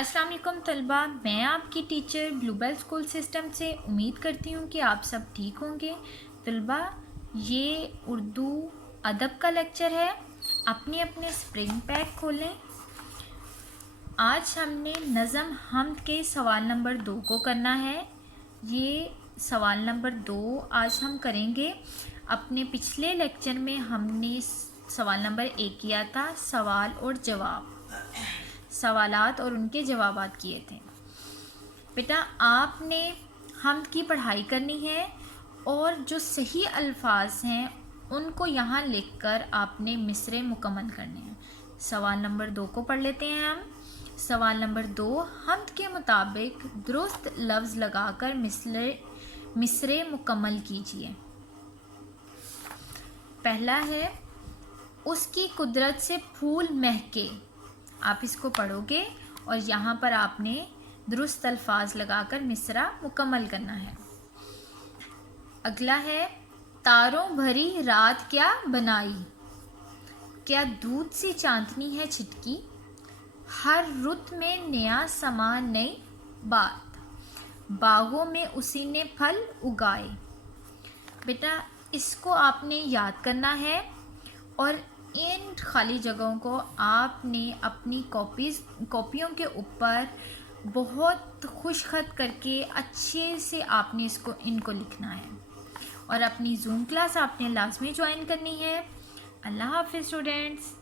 السلام علیکم طلبہ، میں آپ کی ٹیچر بلو بیل اسکول سسٹم سے امید کرتی ہوں کہ آپ سب ٹھیک ہوں گے۔ طلبہ، یہ اردو ادب کا لیکچر ہے۔ اپنے اسپرنگ پیڈ کھولیں۔ آج ہم نے نظم حمد کے سوال نمبر 2 کو کرنا ہے۔ یہ سوال نمبر 2 آج ہم کریں گے۔ اپنے پچھلے لیکچر میں ہم نے سوال نمبر 1 کیا تھا، سوال اور جواب، سوالات اور ان کے جوابات کیے تھے۔ بیٹا آپ نے حمد کی پڑھائی کرنی ہے اور جو صحیح الفاظ ہیں ان کو یہاں لکھ کر آپ نے مصرعے مکمل کرنے ہیں۔ سوال نمبر 2 کو پڑھ لیتے ہیں ہم۔ سوال نمبر 2، حمد کے مطابق درست لفظ لگا کر مصرعے مکمل کیجیے۔ پہلا ہے، اس کی قدرت سے پھول مہکے۔ آپ اس کو پڑھو گے اور یہاں پر آپ نے درست الفاظ لگا کر مصرعہ مکمل کرنا ہے۔ اگلا ہے، تاروں بھری رات کیا بنائی، کیا دودھ سی چاندنی ہے چھٹکی، ہر رت میں نیا سما نئی بات، باغوں میں اسی نے پھل اگائے۔ بیٹا اس کو آپ نے یاد کرنا ہے اور ان خالی جگہوں کو آپ نے اپنی کاپیوں کے اوپر بہت خوش خط کر کے اچھے سے آپ نے ان کو لکھنا ہے، اور اپنی زوم کلاس آپ نے لازمی جوائن کرنی ہے۔ اللہ حافظ اسٹوڈنٹس۔